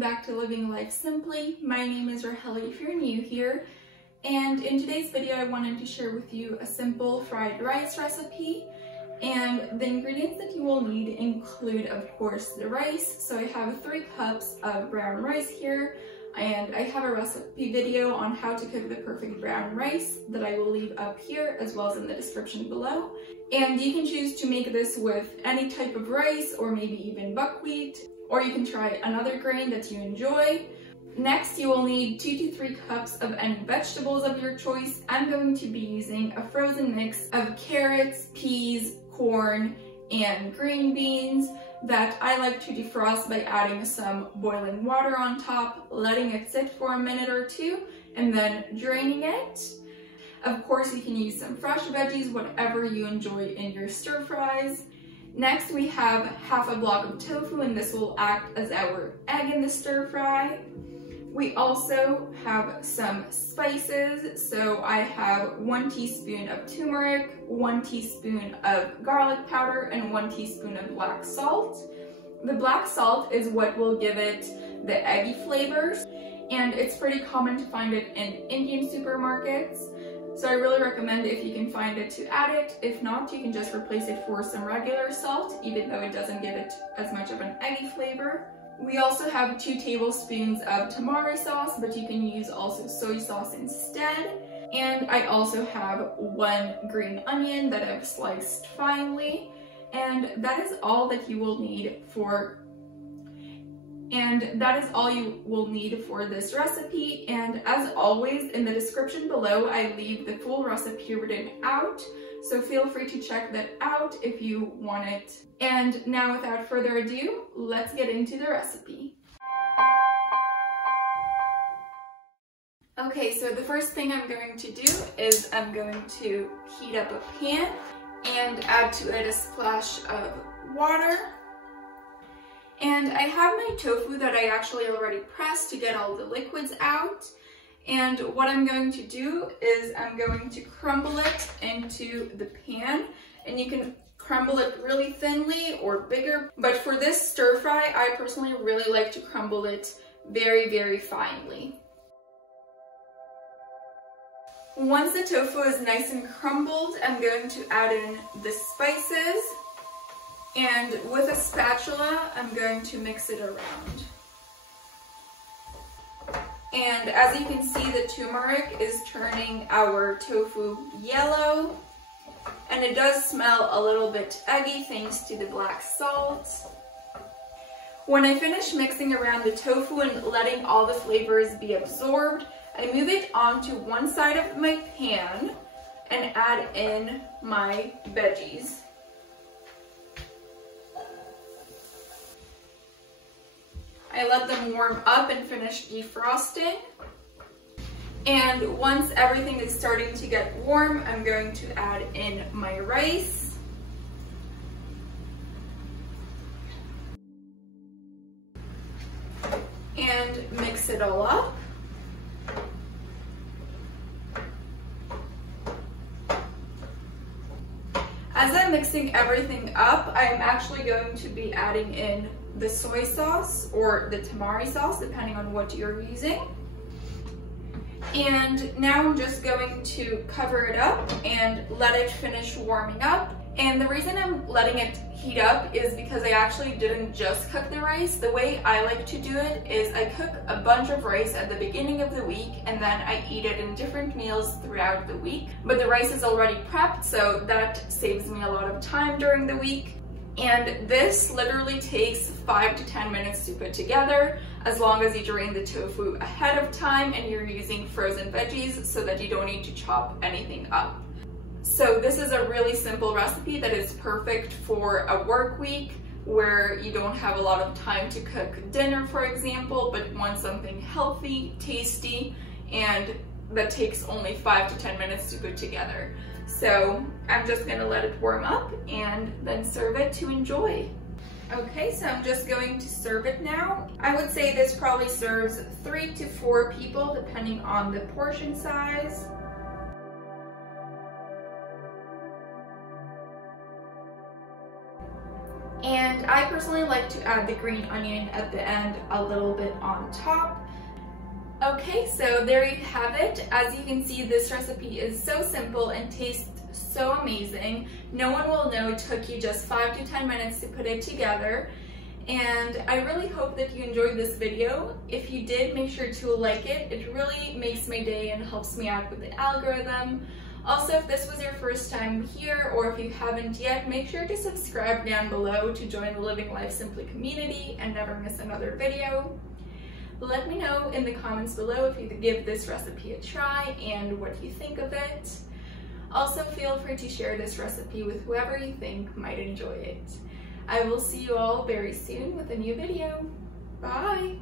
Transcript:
back to Living Life Simply. My name is Raheli if you're new here, and in today's video I wanted to share with you a simple fried rice recipe. And the ingredients that you will need include, of course, the rice. So I have 3 cups of brown rice here, and I have a recipe video on how to cook the perfect brown rice that I will leave up here as well as in the description below. And you can choose to make this with any type of rice or maybe even buckwheat, or you can try another grain that you enjoy. Next, you will need 2 to 3 cups of any vegetables of your choice. I'm going to be using a frozen mix of carrots, peas, corn, and green beans that I like to defrost by adding some boiling water on top, letting it sit for a minute or 2, and then draining it. Of course, you can use some fresh veggies, whatever you enjoy in your stir fries. Next, we have half a block of tofu, and this will act as our egg in the stir fry. We also have some spices, so I have 1 teaspoon of turmeric, 1 teaspoon of garlic powder, and 1 teaspoon of black salt. The black salt is what will give it the eggy flavors, and it's pretty common to find it in Indian supermarkets. So I really recommend if you can find it to add it. If not, you can just replace it for some regular salt, even though it doesn't give it as much of an eggy flavor. We also have 2 tablespoons of tamari sauce, but you can use also soy sauce instead. And I also have 1 green onion that I've sliced finely. And that is all that you will need for this recipe. And as always, in the description below, I leave the full recipe written out. So feel free to check that out if you want it. And now, without further ado, let's get into the recipe. Okay, so the first thing I'm going to do is I'm going to heat up a pan and add to it a splash of water. And I have my tofu that I actually already pressed to get all the liquids out. And what I'm going to do is I'm going to crumble it into the pan, and you can crumble it really thinly or bigger. But for this stir fry, I personally really like to crumble it very, very finely. Once the tofu is nice and crumbled, I'm going to add in the spices. And with a spatula, I'm going to mix it around. And as you can see, the turmeric is turning our tofu yellow. And it does smell a little bit eggy thanks to the black salt. When I finish mixing around the tofu and letting all the flavors be absorbed, I move it onto one side of my pan and add in my veggies. I let them warm up and finish defrosting. And once everything is starting to get warm, I'm going to add in my rice. And mix it all up. As I'm mixing everything up, I'm actually going to be adding in the soy sauce or the tamari sauce, depending on what you're using. And now I'm just going to cover it up and let it finish warming up. And the reason I'm letting it heat up is because I actually didn't just cook the rice. The way I like to do it is I cook a bunch of rice at the beginning of the week, and then I eat it in different meals throughout the week. But the rice is already prepped, so that saves me a lot of time during the week. And this literally takes 5 to 10 minutes to put together, as long as you drain the tofu ahead of time and you're using frozen veggies so that you don't need to chop anything up. So this is a really simple recipe that is perfect for a work week where you don't have a lot of time to cook dinner, for example, but want something healthy, tasty, and that takes only 5 to 10 minutes to put together. So I'm just gonna let it warm up and then serve it to enjoy. Okay, so I'm just going to serve it now. I would say this probably serves 3 to 4 people, depending on the portion size. And I personally like to add the green onion at the end a little bit on top. Okay, so there you have it. As you can see, this recipe is so simple and tastes so amazing. No one will know it took you just 5 to 10 minutes to put it together. And I really hope that you enjoyed this video. If you did, make sure to like it. It really makes my day and helps me out with the algorithm. Also, if this was your first time here, or if you haven't yet, make sure to subscribe down below to join the Living Life Simply community and never miss another video. Let me know in the comments below if you give this recipe a try and what you think of it. Also, feel free to share this recipe with whoever you think might enjoy it. I will see you all very soon with a new video. Bye!